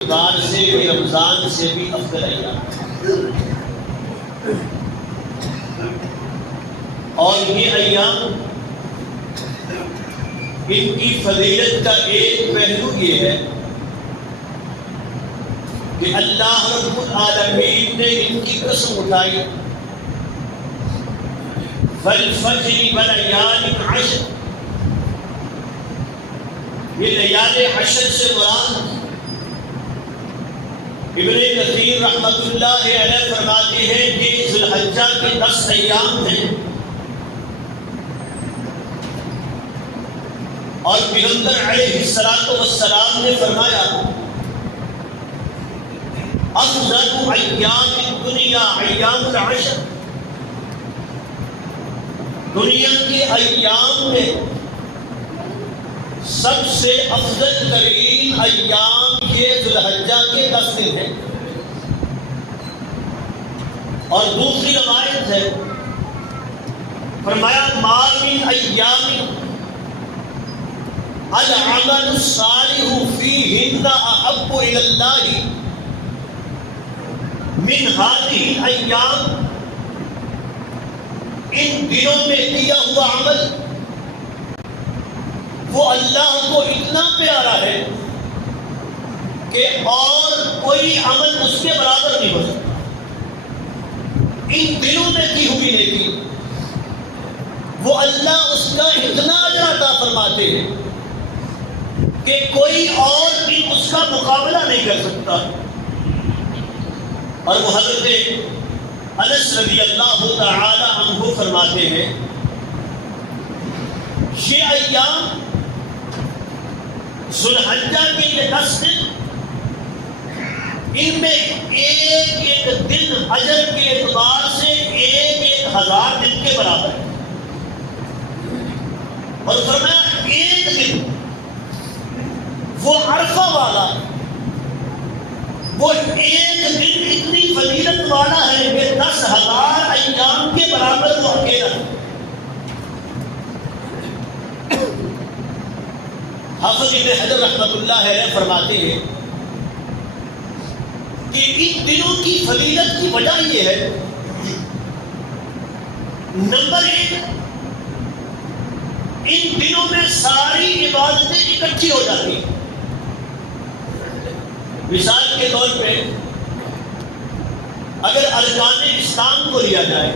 اعتبار سے رمضان سے بھی افضل ایام، اور یہ ایام ان کی فضیلت کا ایک پہلو یہ ہے کہ اللہ رب العالمین نے ان کی قسم اٹھائی، والفجر وليال عشر، یہ لیال عشر سے مراد ابن کثیر رحمۃ اللہ علیہ فرماتے ہیں کہ ذی الحجہ کے 10 ایام ہیں، اور پیغمبر علیہ السلام نے فرمایا افضل ایام الدنیا ایام العشر، دنیا کے ایام میں سب سے افضل ترین ایام یہ ذی الحجہ کے 10 دن ہیں۔ اور دوسری روایت ہے، فرمایا ما من ایام العمل الصالح فیہن احب الی اللہ من هذه الایام، ان دنوں میں کیا ہوا عمل وہ اللہ کو اتنا پیارا ہے کہ اور کوئی عمل اس کے برابر نہیں ہو سکتا۔ ان دنوں میں کی ہوئی نیکی وہ اللہ اس کا اتنا اجر عطا فرماتے ہیں کہ کوئی اور بھی اس کا مقابلہ نہیں کر سکتا۔ اور وہ حضرت انس رضی اللہ تعالی عنہ فرماتے ہیں یہ ایام ذی الحجہ کے یہ 10 دن، ان میں ایک ایک دن اجر کے اعتبار سے 1000 دن کے برابر ہے۔ اور فرمایا ایک دن وہ عرفہ والا، وہ ایک دن اتنی فضیلت والا ہے کہ 10,000 ایام کے برابر وہ اکیلا ہے۔ حافظ ابن حجر رحمۃ اللہ علیہ فرماتے ہیں کہ ان دنوں کی فضیلت کی وجہ یہ ہے، نمبر 1 ان دنوں میں ساری عبادتیں اکٹھی ہو جاتی ہیں۔ مثال کے طور پہ اگر ارکان اسلام کو لیا جائے،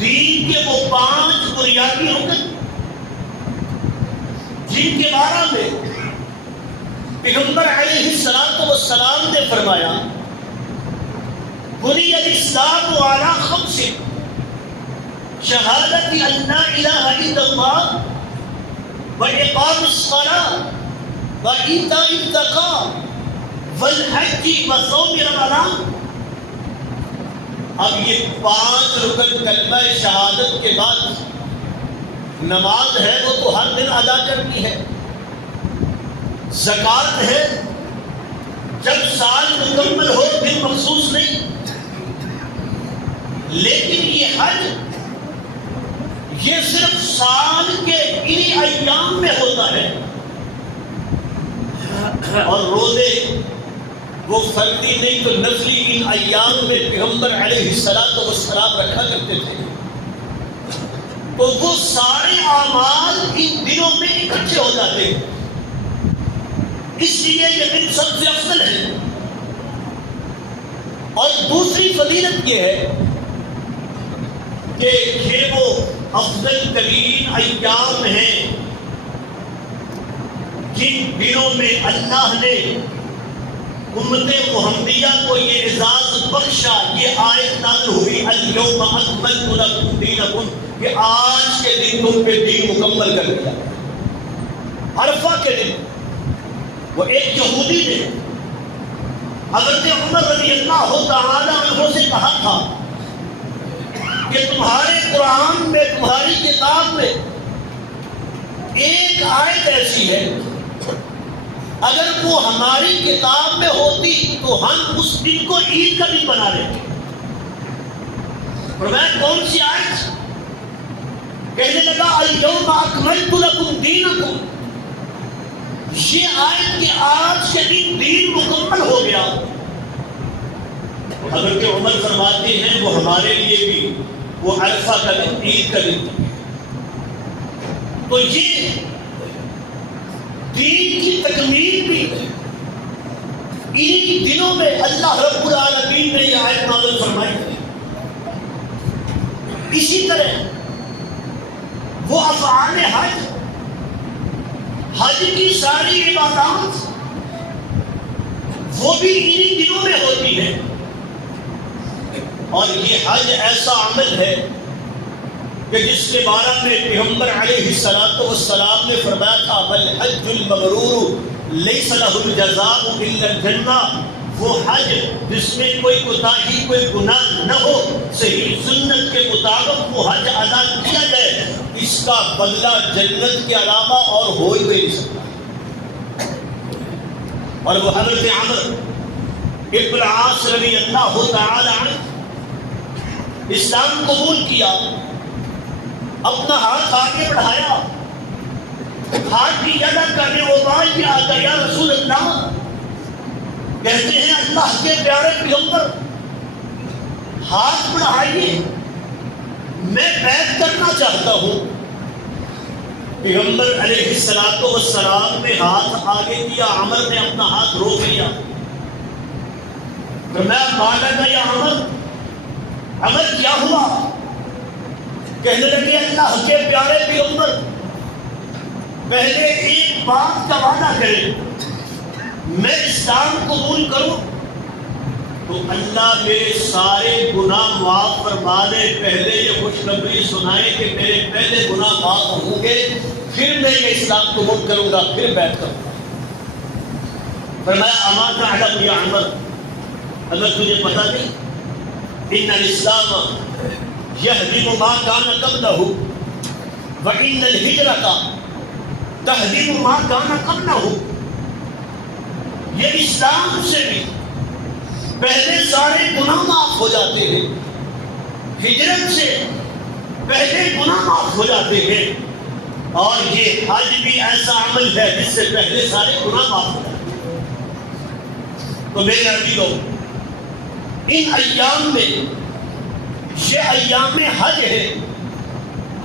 دین کے وہ 5 بنیادی رکن جن کے بارے میں پیغمبر علیہ السلام نے فرمایا بنی الاسلام علی 5 شہادت ان لا الہ الا اللہ واقام الصلاۃ وایتاء الزکاۃ والحج وصوم رمضان۔ اب یہ 5 رکن کلمہ شہادت کے بعد نماز ہے وہ تو ہر دن ادا کرنی ہے، زکوٰۃ ہے جب سال مکمل ہو دن مخصوص نہیں، لیکن یہ حج یہ صرف سال کے انہی ایام میں ہوتا ہے۔ اور روزے وہ فردی نہیں تو نفلی ان ایام میں پیغمبر علیہ السلام رکھا کرتے تھے، تو وہ سارے اعمال ان دنوں میں اکٹھے ہو جاتے ہیں، اس لیے یہ دن سب سے افضل ہے۔ اور دوسری فضیلت یہ ہے کہ یہ وہ افضل ترین ایام ہیں جن دنوں میں اللہ نے امت محمدیہ کو یہ اعزاز بخشا، یہ آیت نازل ہوئی الیوم اکملت لکم دینکم، کہ آج کے دن تم پہ دین مکمل کر دیا۔ عرفہ کے دن وہ ایک یہودی نے حضرت عمر رضی اللہ تعالی عنہ سے کہا تھا کہ تمہارے قرآن میں، تمہاری کتاب میں ایک آیت ایسی ہے اگر وہ ہماری کتاب میں ہوتی تو ہم اس دن کو عید کا دن بنا لیتے۔ اور میں کون سی آیت؟ کہنے لگا الیوم اکملت لکم دینکم، یہ آیت کہ آج کے دن دین مکمل ہو گیا. حضرت عمر فرماتے ہیں وہ ہمارے لیے بھی وہ عرفہ کا دن، عید کا دن. تو یہ دین کی تکمیل بھی انہی دنوں میں اللہ رب العالمین نے یہ آیت نازل فرمائی. اسی طرح وہ افعال حج، حج کی ساری عبادات وہ بھی انہی دنوں میں ہوتی ہے. اور یہ حج ایسا عمل ہے کہ جس کے بارے میں پیغمبر علیہ السلام نے فرمایا تھا الحج المبرور لیس لہ الجزاء الا الجنہ. وہ حج جس میں کوئی کوتاہی کوئی گناہ نہ ہو، صحیح سنت کے مطابق وہ حج ادا کیا جائے، اس کا بدلہ جنت کے علاوہ اور ہو ہی نہیں سکتا. اور وہ حضرت عمرو ابن العاص رضی اللہ تعالی عنہ اسلام قبول کیا، اپنا ہاتھ آگے بڑھایا، ہاتھ کی ادا کرنے والے آتا یا رسول اللہ، کہتے ہیں اللہ کے پیارے پیغمبر ہاتھ بڑھائیے، میں بیعت کرنا چاہتا ہوں. پیغمبر علیہ السلام نے ہاتھ آگے کیا، عمر نے اپنا ہاتھ روک لیا. میں مانا گا یا عمر کیا ہوا؟ کہنے لگے اللہ کے پیارے پیغمبر پہلے ایک بات کا وعدہ کرے، میں اسلام قبول کروں تو اللہ میرے سارے گناہ معاف فرما دے. پہلے یہ خوشخبری سنائے کہ میرے پہلے گناہ معاف ہوں گے، پھر میں یہ اسلام قبول کروں گا، پھر بیعت کروں گا. فرمایا اما تعلم یا عمر، اگر تجھے پتہ نہیں ان الاسلام یہدم ما کان قبلہ وان الہجرۃ تہدم ما کان قبلہ. یہ اسلام سے بھی پہلے سارے گناہ معاف ہو جاتے ہیں، ہجرت سے پہلے گناہ معاف ہو جاتے ہیں، اور یہ حج بھی ایسا عمل ہے جس سے پہلے سارے گناہ معاف ہو جاتے ہیں. تو میرے عزیزو، ان ایام میں یہ ایام حج ہے،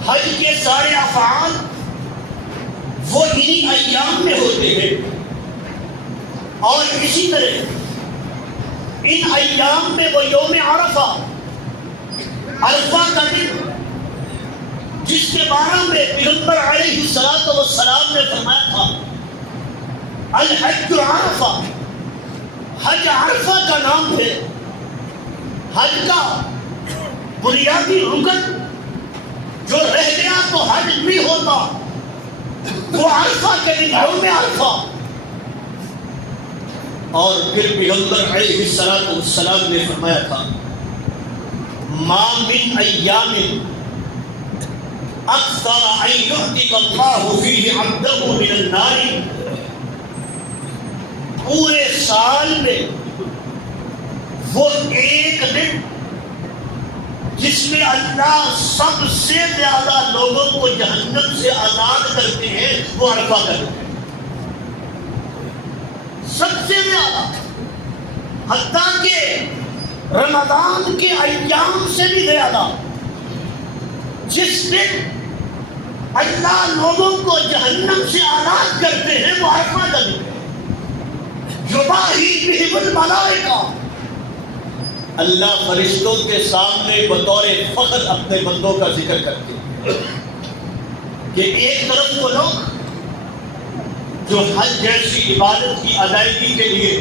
حج کے سارے افعال وہ انہی ایام میں ہوتے ہیں. اور اسی طرح ان ایام میں وہ یوم عرفہ، عرفہ کا دن جس کے بارے میں پیغمبر علیہ السلام نے فرمایا تھا الحج عرفہ، حج عرفہ کا نام ہے. حج کا بنیادی رکن جو رہ گیا تو حج بھی ہوتا، وہ عرفہ کے دن یوم عرفہ. اور پھر پیغمبر علیہ السلام نے فرمایا تھا ما من ایام اکثر ان یعتق اللہ فیہ عبدہ من النار. پورے سال میں وہ ایک دن جس میں اللہ سب سے زیادہ لوگوں کو جہنم سے آزاد کرتے ہیں، وہ عرفہ کا دن ہے. سب سے زیادہ، حتیٰ کہ رمضان کے ایام سے بھی زیادہ جس دن اللہ لوگوں کو جہنم سے آزاد کرتے ہیں، وہ عرفہ کا دن ہے. یباہی بہم الملائکہ، اللہ فرشتوں کے سامنے بطور فخر اپنے بندوں کا ذکر کرتے ہیں کہ ایک طرف وہ لوگ جو حج جیسی عبادت کی ادائیگی کے لیے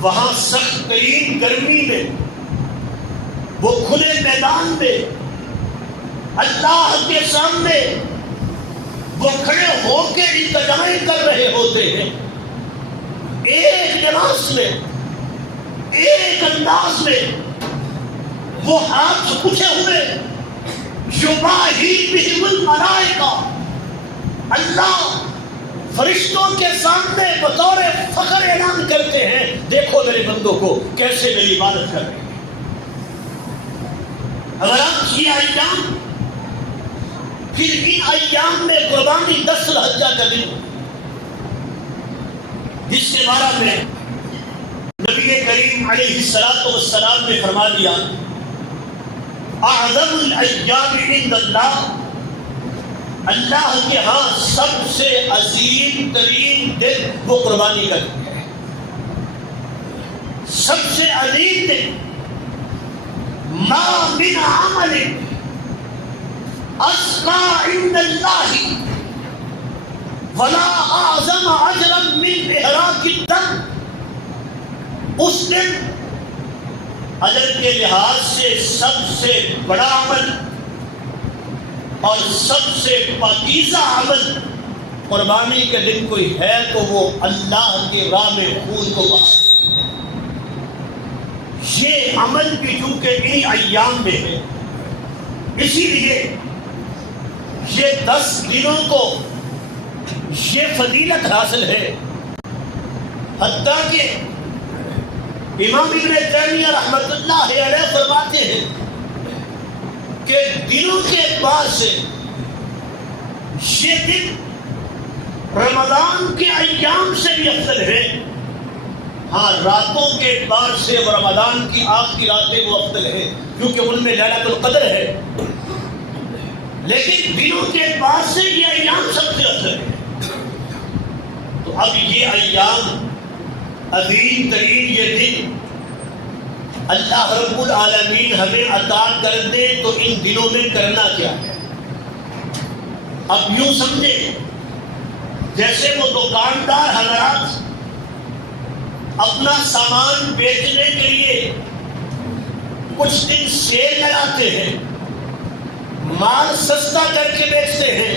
وہاں سخت ترین گرمی میں وہ کھلے میدان میں اللہ کے سامنے وہ کھڑے ہو کے التجائیں کر رہے ہوتے ہیں، ایک لباس میں، ایک انداز میں وہ ہاتھ اٹھے ہوئے، یباہی بہم الملائکہ، اللہ فرشتوں کے سامنے بطور فخر اعلان کرتے ہیں دیکھو میرے بندوں کو کیسے میری عبادت کر رہے ہیں. اگر آپ یہ ایام، پھر ان ایام میں قربانی 10 ذوالحجہ کا دن، جس کے بارے میں نبی کریم علیہ السلام نے فرما دیا اعظم الایام عند اللہ، اللہ کے ہاں سب سے عظیم ترین دن وہ قربانی کا دن ہے، سب سے عظیم دن۔ ما من عمل اصغى عند اللہ ولا اعظم اجرا من احراق الدم، اس دن اجر کے لحاظ سے سب سے بڑا عمل اور سب سے پاکیزہ عمل قربانی کے دن کوئی ہے تو وہ اللہ کی راہ میں خون کو بہانا۔ یہ عمل بھی چونکہ انہی ایام میں ہے، اسی لیے یہ 10 دنوں کو یہ فضیلت حاصل ہے، حتیٰ کہ امام ابن تیمیہ رحمۃ اللہ علیہ فرماتے ہیں کہ دنوں کے اعتبار سے یہ دن رمضان کے ایام سے بھی افضل ہے، ہاں راتوں کے اعتبار سے وہ رمضان کی آخری راتیں وہ افضل ہے کیونکہ ان میں لیلۃ القدر ہے، لیکن دنوں کے اعتبار سے یہ ایام سب سے افضل ہے۔ تو اب یہ ایام عظیم ترین یہ دن اللہ رب العالمین ہمیں عطا کر دے تو ان دنوں میں کرنا کیا ہے؟ اب یوں سمجھے جیسے وہ دکاندار حضرات اپنا سامان بیچنے کے لیے کچھ دن سیل لگاتے ہیں، مال سستا کر کے بیچتے ہیں،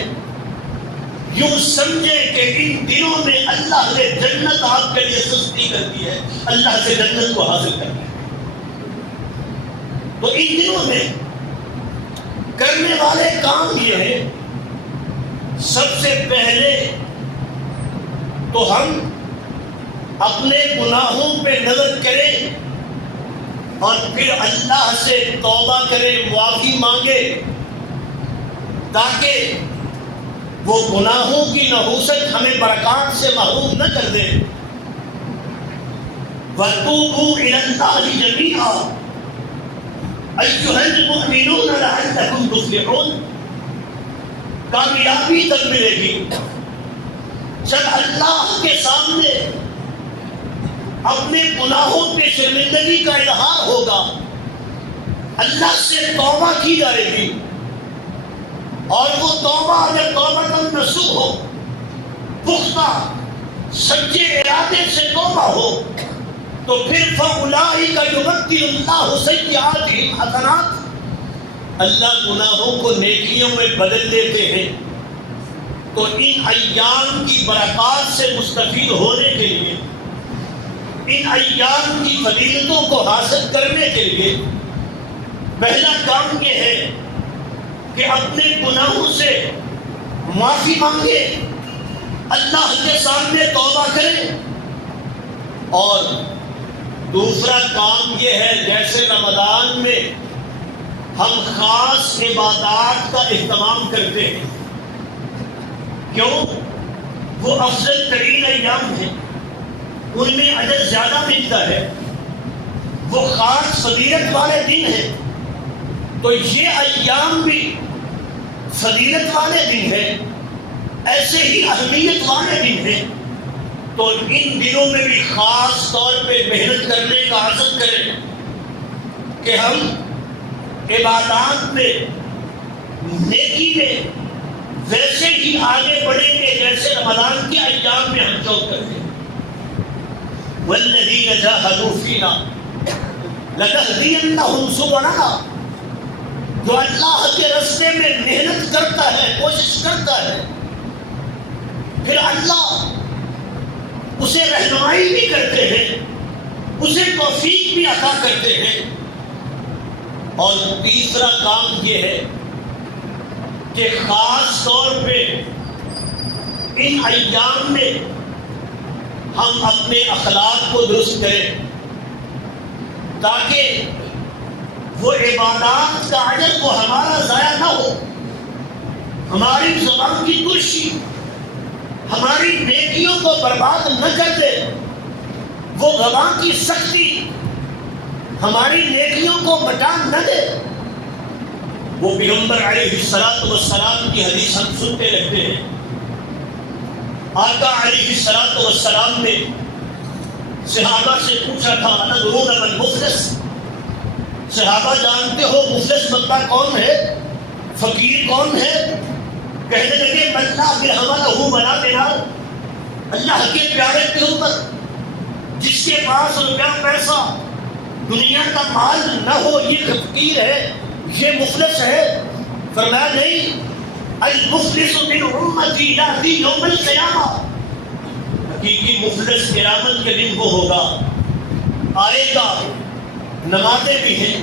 یوں سمجھے کہ ان دنوں میں اللہ نے جنت آپ کے لیے سستی کر دی ہے، اللہ سے جنت کو حاصل کرنا ہے۔ تو ان دنوں میں کرنے والے کام یہ ہے، سب سے پہلے تو ہم اپنے گناہوں پہ نظر کریں اور پھر اللہ سے توبہ کریں، معافی مانگے تاکہ وہ گناہوں کی نحوست ہمیں برکات سے محروم نہ کر دے۔ وَتُوبُوا إِلَى اللَّهِ جَمِيعًا أَيُّهَا الْمُؤْمِنُونَ لَعَلَّكُمْ تُفْلِحُونَ۔ کامیابی تب ملے گی جب اللہ کے سامنے اپنے گناہوں پہ شرمندگی کا اظہار ہوگا، اللہ سے توبہ کی جائے گی، اور وہ توبہ اگر توبہ نصوح ہو، پختہ سچے ارادے سے توبہ ہو، تو پھر فَأُولَٰئِكَ يُبَدِّلُ اللَّهُ سَيِّئَاتِهِمْ حَسَنَاتٍ، اللہ گناہوں کو نیکیوں میں بدل دیتے ہیں۔ تو ان ایام کی برکات سے مستفید ہونے کے لیے، ان ایام کی فضیلتوں کو حاصل کرنے کے لیے پہلا کام یہ ہے کہ اپنے گناہوں سے معافی مانگے، اللہ کے سامنے توبہ کرے، اور دوسرا کام یہ ہے جیسے رمضان میں ہم خاص عبادات کا اہتمام کرتے ہیں، کیوں؟ وہ افضل ترین ایام ہیں، ان میں اجر زیادہ ملتا ہے، وہ خاص فضیلت والے دن ہیں، تو یہ ایام بھی فضیلت والے دن ہیں، ایسے ہی اہمیت والے دن ہیں۔ تو ان دنوں میں بھی خاص طور پہ محنت کرنے کا عزم کریں کہ ہم عبادات میں، نیکی میں ویسے ہی آگے بڑھیں گے جیسے رمضان کے ایام میں ہم جو کرتے ہیں۔ وَالَّذِينَ جَاهَدُوا فِينَا لَنَهْدِيَنَّهُمْ سُبُلَنَا، جو اللہ کے راستے میں محنت کرتا ہے، کوشش کرتا ہے، پھر اللہ اسے رہنمائی بھی کرتے ہیں، اسے توفیق بھی عطا کرتے ہیں۔ اور تیسرا کام یہ ہے کہ خاص طور پہ ان ایام میں ہم اپنے اخلاق کو درست کریں تاکہ وہ عبادات کا اجر وہ ہمارا ضائع نہ ہو، ہماری زبان کی ترشی، ہماری نیکیوں کو برباد نہ کر دے، وہ وبا کی سختی ہماری نیکیوں کو مٹا نہ دے۔ وہ پیغمبر علیہ السلام کی حدیث ہم سنتے رہتے ہیں۔ آقا علیہ السلام نے صحابہ سے پوچھا تھا اتدرون من مفلس، صحابہ جانتے ہو مفلس بندہ کون ہے، فقیر کون ہے؟ کہنے لگے من لا درہم لہ ولا دینار، اللہ کے پیارے پیغمبر جس کے پاس روپیہ پیسہ دنیا کا مال نہ ہو یہ فقیر ہے، یہ مفلس ہے؟ فرمایا نہیں، المفلس من امتی یاتی یوم القیامہ، حقیقی مفلس قیامت کے دن وہ ہوگا، آئے گا، نمازیں بھی ہیں،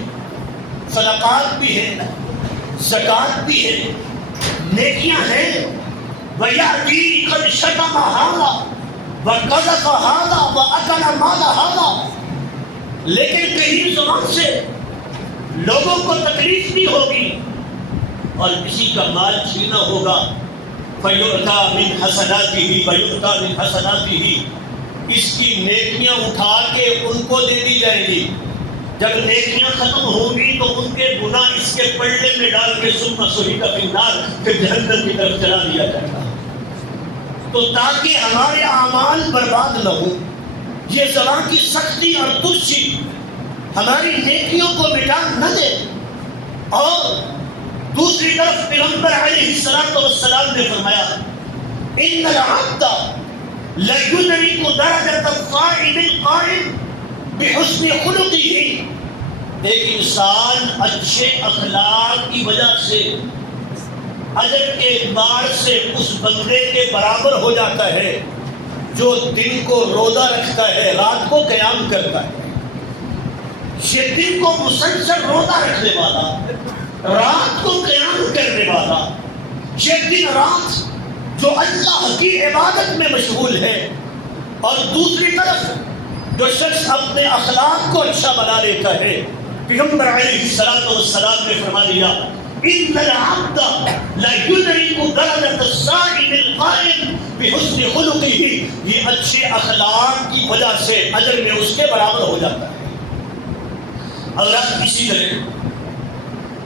صدقات بھی ہیں، زکوٰۃ بھی ہے، نیکیاں ہیں، وَيَأْتِي قَدْ شَتَمَ هَذَا وَقَذَفَ هَذَا وَأَكَلَ مَالَ هَذَا، لیکن کہیں زبان سے لوگوں کو تکلیف بھی ہوگی اور کسی کا مال چھینا ہوگا، فَيُؤْتَى مِنْ حَسَنَاتِهِ وَيُؤْتَى مِنْ حَسَنَاتِهِ، اس کی نیکیاں اٹھا کے ان کو دے دی جائیں گی، جب نیکیاں ختم ہوں گی تو ان کے گناہ اس کے پلڑے میں ڈال کے ثم صُحِبَ فِي النَّارِ، پھر جہنم کی طرف چلا دیا جائے گا۔ تو تاکہ ہمارے اعمال برباد نہ ہوں، یہ زبان کی سختی اور ترسی ہماری نیکیوں کو مٹا نہ دے، اور دوسری طرف پیغمبر علیہ السلام نے فرمایا ان العبد لَيُدْرِكُ دَرَجَةَ الصَّائِمِ الْقَائِمِ بِحُسْنِ خُلُقِهِ، ایک انسان اچھے اخلاق کی وجہ سے اجر کے اعتبار سے اس بندے کے برابر ہو جاتا ہے جو دن کو روزہ رکھتا ہے، رات کو قیام کرتا ہے۔ یہ دن کو مسلسل روزہ رکھنے والا، رات کو قیام کرنے والا، یہ دن رات جو اللہ کی عبادت میں مشغول ہے، اور دوسری طرف جو شخص اپنے اخلاق کو اچھا بنا لیتا ہے، پیغمبر علیہ السلام نے فرما دیا ان العبد لَيُدْرِكُ دَرَجَةَ الصَّائِمِ الْقَائِمِ بِحُسْنِ خُلُقِهِ، یہ اچھے اخلاق کی وجہ سے اجر میں اس کے برابر ہو جاتا ہے۔ اور اسی طرح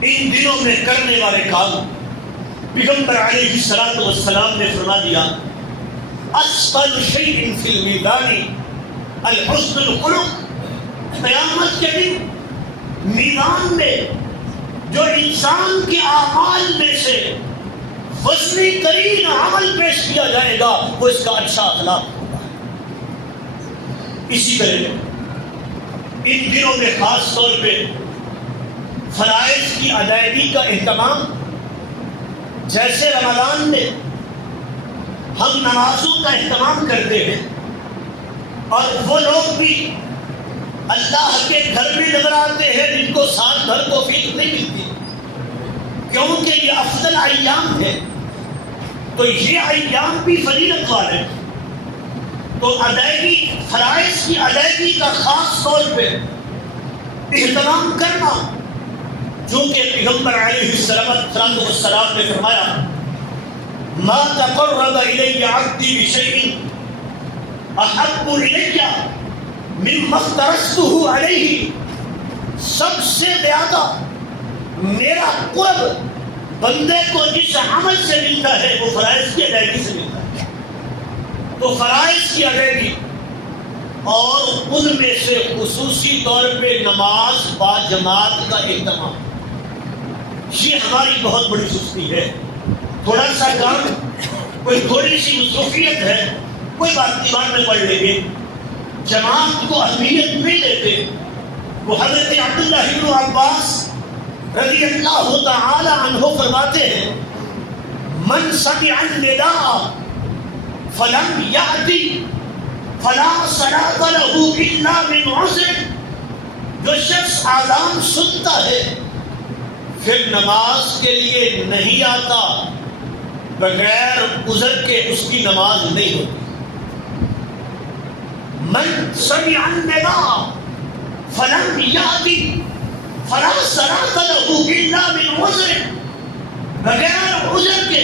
ان دنوں میں کرنے والے کام پیغمبر علیہ السلام نے فرما دیا اثقل شیء فی المیزان الحسن الخلق، قیامت کے دن میزان میں جو انسان کے اعمال میں سے وزنی ترین عمل پیش کیا جائے گا وہ اس کا اچھا اخلاق ہوگا۔ اسی طرح ان دنوں میں خاص طور پہ فرائض کی ادائیگی کا اہتمام، جیسے رمضان میں ہم نمازوں کا اہتمام کرتے ہیں، اور وہ لوگ بھی اللہ کے گھر میں نظر آتے ہیں جن کو سال بھر توفیق نہیں ملتی، کیونکہ یہ افضل ایام ہے، تو یہ ایام بھی فضیلت والے، تو ادائیگی، فرائض کی ادائیگی کا خاص طور پہ اہتمام کرنا، جو کہ پیغمبر علیہ السلام نے فرمایا ما تقرب الی عبدی بشیء احب الی مما افترضته علیہ، سب سے زیادہ میرا قرب بندے کو جس عمل سے ملتا ہے وہ فرائض کی ادائیگی سے ملتا ہے۔ تو فرائض کی ادائیگی اور ان میں سے خصوصی طور پہ نماز با جماعت کا اہتمام، یہ ہماری بہت بڑی سستی ہے۔ تھوڑا سا کام، کوئی تھوڑی سی مصروفیت ہے، کوئی بات دیوار میں پڑھ لیں گے، جماعت کو اہمیت نہیں دیتے۔ وہ حضرت عبداللہ بن عباس رضی اللہ تعالی عنہ فرماتے ہیں من سمع النداء فلم یأتی فلا صلاة له الا من عذر، جو شخص اذان سنتا ہے پھر نماز کے لیے نہیں آتا، بغیر عذر کے اس کی نماز نہیں ہوتی۔ من سمع النداء فلم یأتی فلا صلاة له الا من عذر، بغیر عذر کے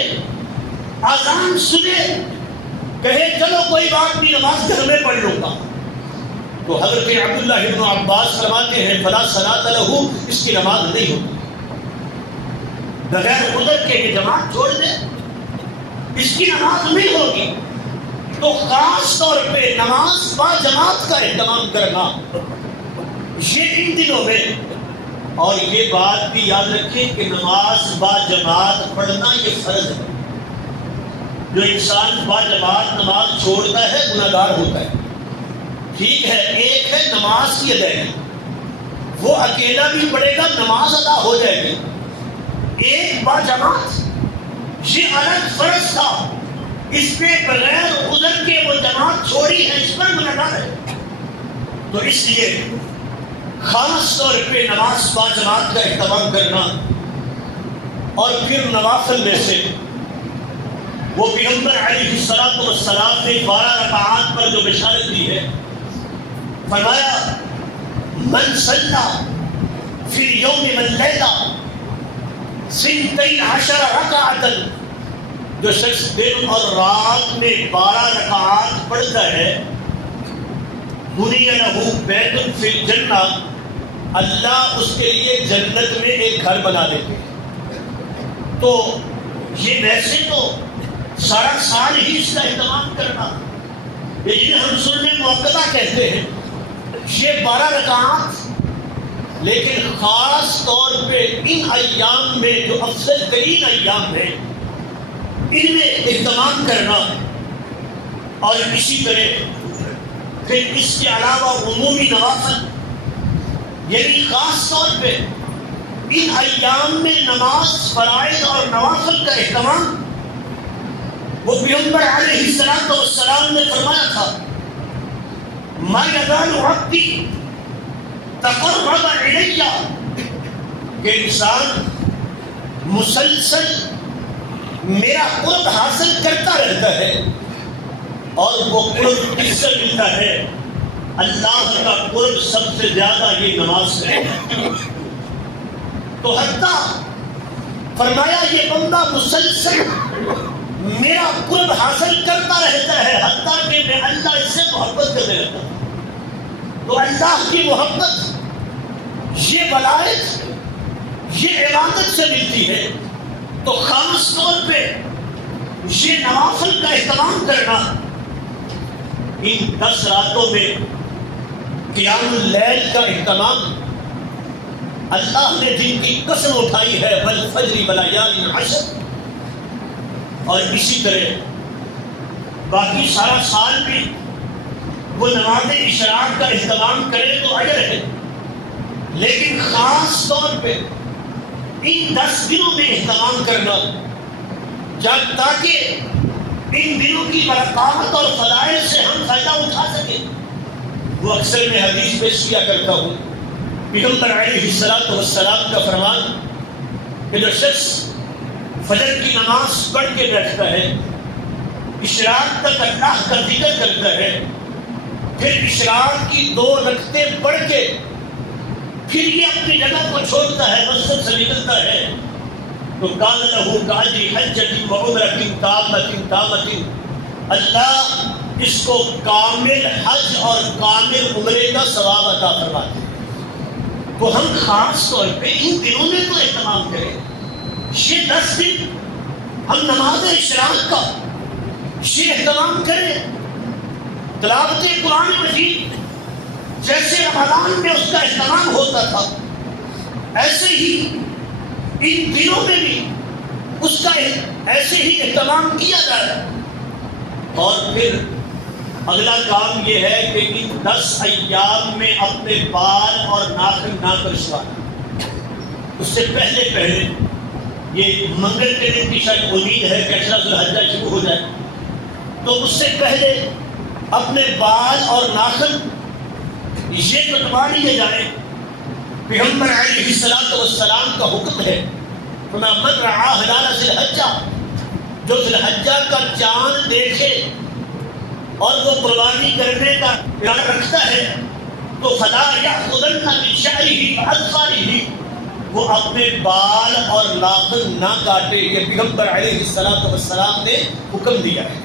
اذان سنے کہے چلو کوئی بات نہیں نماز گھر میں پڑھ لوں گا، تو حضرت عبداللہ ابن عباس فرماتے ہیں فلا صلاۃ لہ، اس کی نماز نہیں ہوتی، بغیر عذر کے یہ جماعت چھوڑ دے اس کی نماز نہیں ہوگی۔ تو خاص طور پہ نماز با جماعت کا اہتمام کرنا یہ ان دنوں میں، اور یہ بات بھی یاد رکھیں کہ نماز با جماعت پڑھنا یہ فرض ہے۔ جو انسان با جماعت نماز چھوڑتا ہے گناہگار ہوتا ہے۔ ٹھیک ہے، ایک ہے نماز کی ادائیگی، وہ اکیلا بھی پڑھے گا نماز ادا ہو جائے گی۔ ایک با جماعت یہ الگ فرض تھا، اس پہ بغیر عذر کے وہ جماعت چھوڑی ہے، اس پر گناہگار ہے۔ تو اس لیے خاص طور پہ نماز با جماعت کا اہتمام کرنا، اور پھر نوافل میں سے وہ پیغمبر علیہ السلام نے 12 رکعات پر جو بشارت دی ہے، فرمایا من صلی فی الیوم واللیلہ 12 رکعۃ، جو شخص دن اور رات میں 12 رکعات پڑھتا ہے، بنی لہ بیت فی الجنہ، اللہ اس کے لیے جنت میں ایک گھر بنا دیتے ہیں۔ تو یہ ویسے تو سارا سال ہی اس کا اہتمام کرنا، لیکن ہم سننے موقعہ کہتے ہیں یہ 12 رکعات، لیکن خاص طور پہ ان ایام میں جو افضل ترین ایام ہیں ان میں اہتمام کرنا، اور اسی طرح پھر اس کے علاوہ عمومی نوافل، یعنی خاص طور پہ ان ایام میں نماز فرائض اور نوافل کا اہتمام، وہ پیغمبر علیہ السلام نے فرمایا تھا ما یزال عبدی تقرب الی، کہ انسان مسلسل میرا قرب حاصل کرتا رہتا ہے، اور وہ قرب کس سے ملتا ہے؟ اللہ کا قرب سب سے زیادہ یہ نماز ہے۔ تو حتیٰ فرمایا یہ بندہ مسلسل میرا قرب حاصل کرتا رہتا ہے، حتیٰ کہ میں اللہ اس سے محبت کرنے لگتا ہوں۔ تو اللہ کی محبت یہ ولایت یہ عبادت سے ملتی ہے۔ تو خاص طور پہ یہ نوافل کا اہتمام کرنا، ان 10 راتوں میں قیام اللیل کا اہتمام، اللہ نے جن کی قسم اٹھائی ہے والفجر ولیال عشر، اور اسی طرح باقی سارا سال بھی وہ نماز اشراق کا اہتمام کرے تو اجر ہے، لیکن خاص طور پہ ان 10 دنوں میں اہتمام کرنا، تاکہ ان دنوں کی برکات اور فضائل سے ہم فائدہ اٹھا سکیں۔ وہ اکثر میں حدیث پیش کیا کرتا ہوں، پیغمبر علیہ السلام کا فرمان کہ جو شخص فجر کی نماز پڑھ کے بیٹھتا ہے، اشراق تک اللہ کا ذکر کرتا ہے، پھر اشراق کی 2 رکعتیں پڑھ کے پھر یہ اپنی جگہ کو چھوڑتا ہے، مسجد سے نکلتا ہے، تو کان لہ کاجر حجۃ و عمرۃ تامۃ، اللہ اس کو کامل حج اور کامل عمرے کا ثواب عطا فرماتے ہیں۔ تو ہم خاص طور پہ ان دنوں میں تو اہتمام کریں، یہ 10 دن ہم نماز اشراق کا یہ اہتمام کریں، تلاوت قرآن مجید جیسے رمضان میں اس کا اہتمام ہوتا تھا، ایسے ہی ان دنوں میں بھی اس کا ایسے ہی اہتمام کیا جائے۔ اور پھر اگلا کام یہ ہے کہ ان 10 ایام میں اپنے بال اور ناخن نہ کشوانا۔ اس سے پہلے یہ منگل کے دن کی شاید امید ہے کہ 18 ذو الحجہ شروع ہو جائے، تو اس سے پہلے اپنے بال اور ناخن یہ کٹوا لیے جائیں۔ پیغمبر علیہ السلام کا حکم ہے، من رعا ہلال ذی الحجہ، جو ذی الحجہ کا چاند دیکھے اور وہ قربانی کرنے کا ارادہ رکھتا ہے، تو فلا یأخذن من شعرہ اظفارہ، وہ اپنے بال اور ناخن نہ کاٹے۔ یہ پیغمبر علیہ السلام نے حکم دیا ہے۔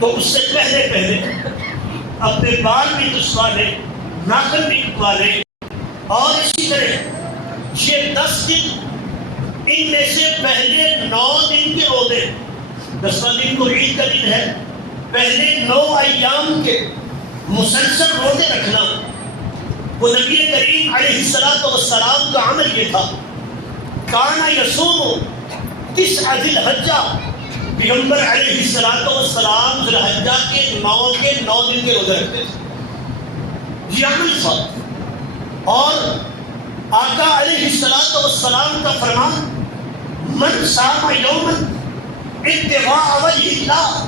تو اس سے پہلے اپنے بال بھی کسوا لے، ناخن بھی کٹوا لے، اور اسی طرح یہ 10 دن ان میں سے پہلے 9 دن کے روزے، 10واں دن کو عید کا دن ہے، پہلے 9 ایام کے مسلسل روزے رکھنا، وہ نبی کریم علیہ السلام کا عمل یہ تھا۔ کانا یصوم 9 ذی الحجہ، پیغمبر علیہ السلام ذی الحجہ کے 9 دن کے روزے رکھتے تھے، یہ عمل تھا۔ اور آقا علیہ السلام کا فرمان، من صام یوما ابتغاء وجہ اللہ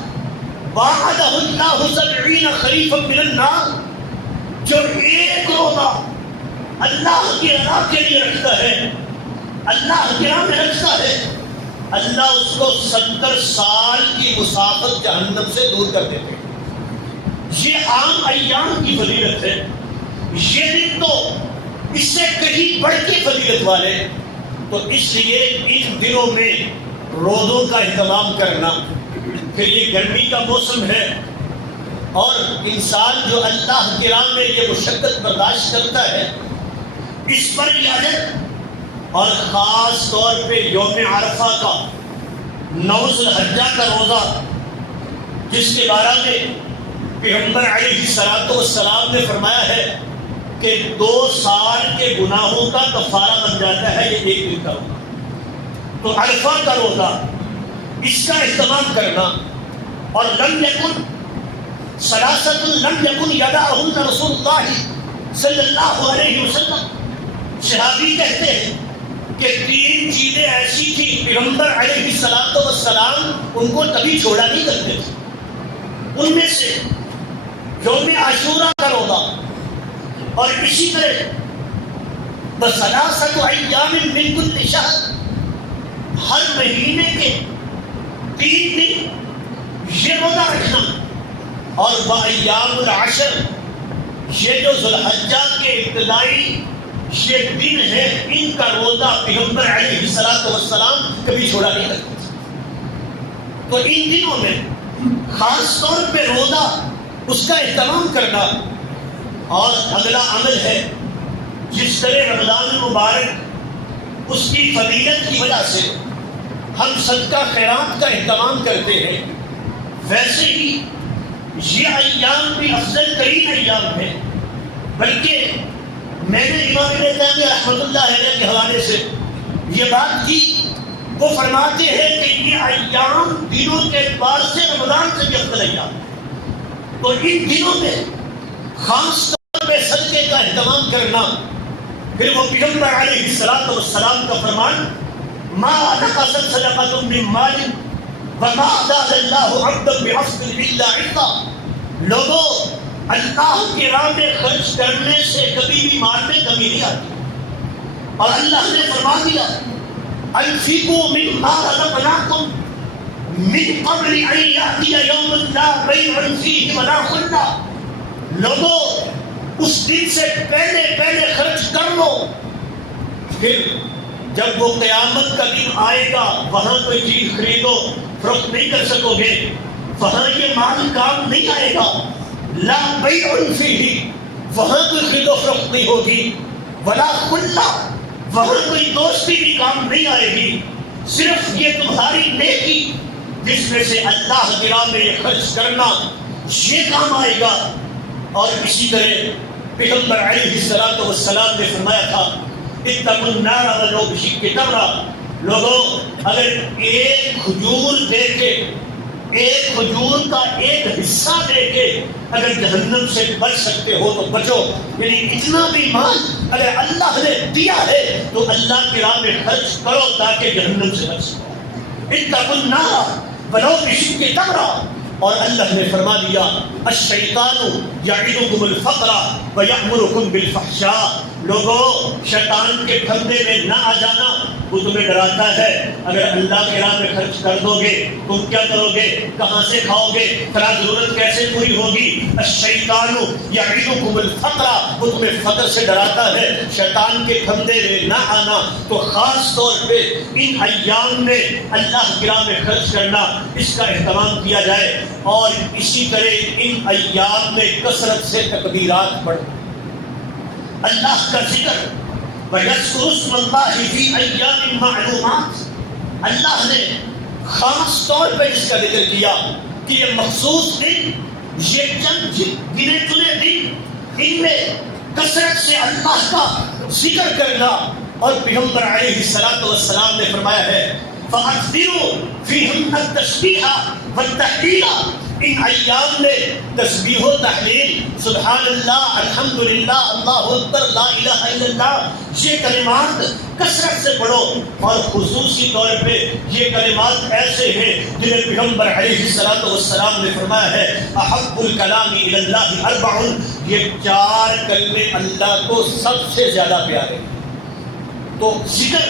باعدہ اللہ 70 خریفا من النار، جو ایک روزہ اللہ کی رضا کے لیے رکھتا ہے، اللہ کی راہ میں رکھتا ہے، اللہ اس کو 70 سال کی مسافت جہنم سے دور کر دیتے ہیں۔ یہ عام ایام کی فضیلت ہے، یہ دن تو اس سے کہیں بڑھ کے فضیلت والے، تو اس لیے ان دنوں میں روزوں کا اہتمام کرنا۔ پھر یہ گرمی کا موسم ہے، اور انسان جو اللہ کی راہ میں یہ مشقت برداشت کرتا ہے، اس پر یہ عہد، اور خاص طور پہ یوم عرفہ کا 9 ذی الحجہ کا روزہ، جس کے بارے میں پیغمبر علیہ السلام نے فرمایا ہے کہ 2 سال کے گناہوں کا کفارہ بن جاتا ہے یہ ایک دن کا روزہ۔ تو عرفہ کا روزہ، اس کا اہتمام کرنا۔ اور لم یکن ثلاثۃ لم یکن یدعہن رسول اللہ صلی اللہ علیہ وسلم، صحابی کہتے ہیں کہ 3 چیزیں ایسی تھی پیغمبر علیہ السلام ان کو کبھی چھوڑا نہیں کرتے تھے، ان میں سے یوم عاشوراء کا روزہ، اور اسی طرح بثلاثۃ ایام من کل شہر، ہر مہینے کے 3 دن یہ روزہ رکھنا، اور وایام العشر، یہ جو ذو الحجہ کے ابتدائی یہ دن ہے، ان کا روزہ پیغمبر علیہ السلام کبھی چھوڑا نہیں کرتے تھے۔ تو ان دنوں میں خاص طور پہ روزہ، اس کا اہتمام کرنا۔ اور اگلا عمل ہے، جس طرح رمضان المبارک اس کی فضیلت کی وجہ سے ہم صدقہ خیرات کا اہتمام کرتے ہیں، ویسے ہی یہ ایام بھی افضل ترین ایام ہیں۔ بلکہ میں نے امام ابن تیمیہ رحمۃ اللہ علیہ کے حوالے سے یہ بات کی، وہ فرماتے ہیں کہ یہ ایام دنوں کے اعتبار سے رمضان سے بھی افضل ایام ہیں۔ تو ان دنوں میں خاص طور پہ صدقے کا اہتمام کرنا۔ پھر وہ پیغمبر علیہ السلام کا فرمان، ما نقصت صدقۃ من مال وما زاد اللہ عبدا بعفو الا عطا، لوگوں اللہ کی راہ میں خرچ کرنے سے کبھی بھی مال میں کمی نہیں آتی، اور اللہ نے فرما دیا انفقوا مما رزقناکم من قبل ان یأتی یوم لا بیع فیہ ولا خلہ، لوگوں اس دن سے پہلے خرچ کر لو، پھر جب وہ قیامت کا دن آئے گا وہاں کوئی چیز خریدو فروخت نہیں کر سکو گے، وہاں یہ مال کام نہیں آئے گا، لا بیع فیہ، وہاں کوئی خرید و فروخت نہیں ہوگی، ولا خلہ، وہاں کوئی دوستی بھی کام نہیں آئے گی، صرف یہ تمہاری نیکی جس میں سے اللہ کی راہ میں یہ خرچ کرنا یہ کام آئے گا۔ اور اسی طرح پیغمبر علیہ السلام نے فرمایا تھا اتقوا النار ولو بشق تمرہ، لوگوں اگر ایک کھجور دے کے، ایک کھجور کا ایک حصہ دے کے اگر جہنم سے بچ سکتے ہو تو بچو، یعنی اتنا بھی مال اگر اللہ نے دیا ہے تو اللہ کی راہ میں خرچ کرو تاکہ جہنم سے بچ سکو۔ اتقوا النار ولو بشق تمرہ، اور اللہ نے فرما دیا الشیطان یعدکم الفقر ویأمرکم بالفحشاء. لوگوں شیطان کے پھندے میں نہ آ جانا، وہ تمہیں ڈراتا ہے اگر اللہ کے راہ میں خرچ کر دو گے تم کیا کرو گے، کہاں سے کھاؤ گے، تمہاری ضرورت کیسے پوری ہوگی. الشیطان یعدکم الفقر، وہ تمہیں فقر سے ڈراتا ہے. شیطان کے پھندے میں نہ آنا. تو خاص طور پہ ان ایام میں اللہ کی راہ میں خرچ کرنا، اس کا اہتمام کیا جائے. اور اسی طرح ان ایام میں کثرت سے تکبیرات پڑھنا، اللہ کا ذکر. وَيَذْكُرُ اسْمَ اللَّهِ فِي أَيَّامٍ مَّعْلُومَاتٍ. اللہ نے خاص طور پہ اس کا ذکر کیا کہ یہ مخصوص دن، یہ چند گنے چنے دن، ان میں کثرت سے اللہ کا ذکر کرنا. اور پیغمبر علیہ الصلوۃ والسلام نے فرمایا ہے فَأَكْثِرُوا فِيهِنَّ التَّسْبِيحَ وَالتَّهْلِيلَ. ان ایام میں تسبیح و تحلیل، سبحان اللہ، الحمدللہ، اللہ اکبر، لا الہ الا اللہ، یہ کلمات کثرت سے پڑھو. اور خصوصی طور پہ یہ کلمات ایسے ہیں جنہیں پیغمبر علیہ الصلوۃ والسلام نے فرمایا ہے احب الکلام الی اللہ اربع. یہ 4 کلمے اللہ کو سب سے زیادہ پیارے. تو ذکر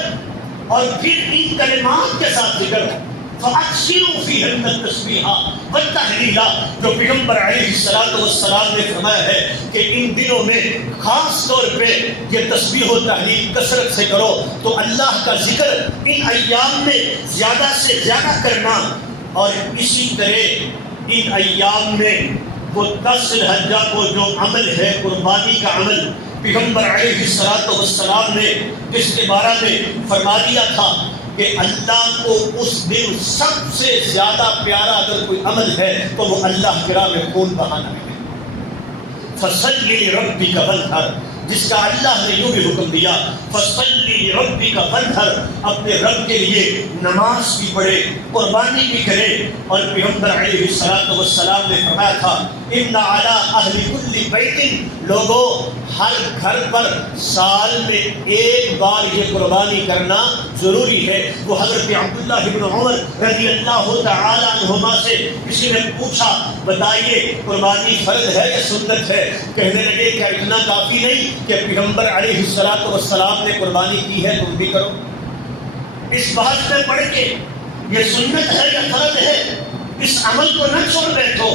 اور پھر ان کلمات کے ساتھ ذکر. فَأَكْثِرُوا فِيهِنَّ التَّسْبِيحَ وَالتَّهْلِيلَ. جو پیغمبر علیہ الصلوۃ والسلام نے فرمایا ہے کہ ان دنوں میں خاص طور پہ یہ تسبیح و تحلیل کثرت سے کرو. تو اللہ کا ذکر ان ایام میں زیادہ سے زیادہ کرنا. اور اسی طرح ان ایام میں وہ 10 ذی الحجہ کو جو عمل ہے قربانی کا عمل، پیغمبر علیہ الصلوۃ والسلام نے اس کے بارے میں فرما دیا تھا کہ اللہ کو اس دن سب سے زیادہ پیارا اگر کوئی عمل ہے تو وہ اللہ کی راہ میں خون بہانا ہے. فَصَلِّ لِرَبِّكَ وَانْحَرْ، جس کا اللہ نے یوں بھی حکم دیا فَصَلِّ لِرَبِّكَ وَانْحَرْ، اپنے رب کے لیے نماز بھی پڑھے، قربانی بھی کرے. اور پیغمبر علیہ الصلوۃ والسلام نے فرمایا تھا اِنَّ عَلَىٰ أَهْلِ كُلِّ بَيْتٍ، لوگوں ہر گھر پر سال میں ایک بار یہ قربانی کرنا ضروری ہے. وہ حضرت عبداللہ بن عمر رضی اللہ تعالی عنہما سے کسی نے پوچھا بتائیے قربانی فرض ہے یا سنت ہے؟ کہنے لگے کہ اتنا کافی نہیں کہ پیغمبر علیہ الصلوۃ والسلام نے قربانی کی ہے تم بھی کرو. اس بات میں پڑھ کے یہ سنت ہے یا فرض ہے، اس عمل کو نہ چھوڑ بیٹھو.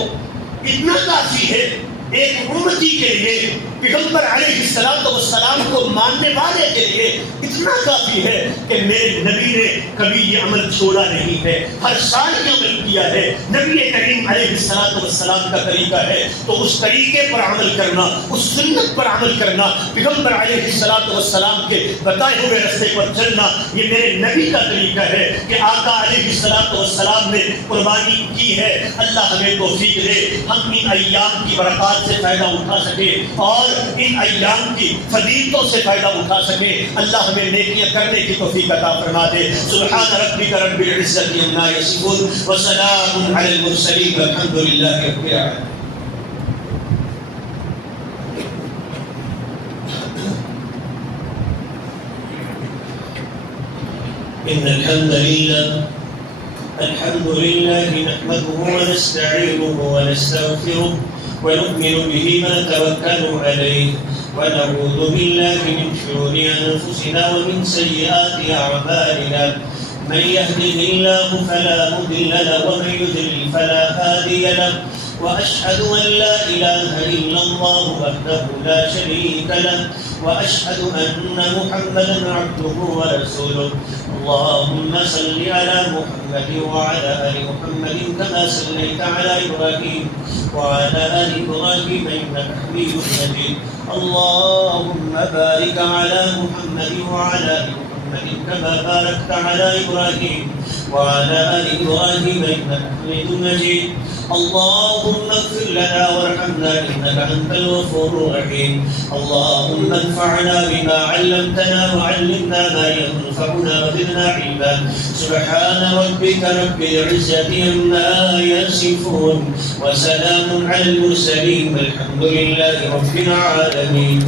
اتنا کافی ہے ایک امتی کے لیے، پیغمبر علیہ الصلوۃ والسلام کو ماننے والے کے لیے اتنا کافی ہے کہ میرے نبی نے کبھی یہ عمل چھوڑا نہیں ہے، ہر سال یہ عمل کیا ہے. نبی کریم علیہ الصلوۃ والسلام کا طریقہ ہے تو اس طریقے پر عمل کرنا، اس سنت پر عمل کرنا، پیغمبر علیہ الصلوۃ والسلام کے بتائے ہوئے راستے پر چلنا، یہ میرے نبی کا طریقہ ہے کہ آقا علیہ الصلوۃ والسلام نے قربانی کی ہے. اللہ ہمیں توفیق دے ہم ان ایام کی برکات سے فائدہ اٹھا سکے اور ان ایام کی فضیلتوں سے فائدہ اٹھا سکے. اللہ ہمیں نیکیاں کرنے کی توفیق عطا فرما دے. سبحان ربک رب العزۃ عما یصفون وسلام علی المرسلین والحمد للہ رب العالمین. ان الحمد لله نحمده ونستعينه ونستغفره ونؤمن به ونتوكل عليه ونعوذ بالله من شرور أنفسنا ومن سيئات أعمالنا. من يهده الله فلا مضل له ومن يضلل فلا هادي له. وأشهد أن لا إله إلا الله وحده لا شريك له وأشهد أن محمدا عبده ورسوله. اللهم صل على محمد وعلى آل محمد كما صليت على إبراهيم وعلى آل إبراهيم إنك حميد مجيد. اللهم بارك على محمد وعلى آل محمد كما باركت على إبراهيم وعلى آل إبراهيم إنك حميد مجيد. اللهم اغفر لنا وارحمنا إنك أنت الغفور الرحيم. اللهم انفعنا بما علمتنا وعلمنا ما ينفعنا وزدنا علما. سبحان ربك رب العزة عما يصفون وسلام على المرسلين والحمد لله رب العالمين.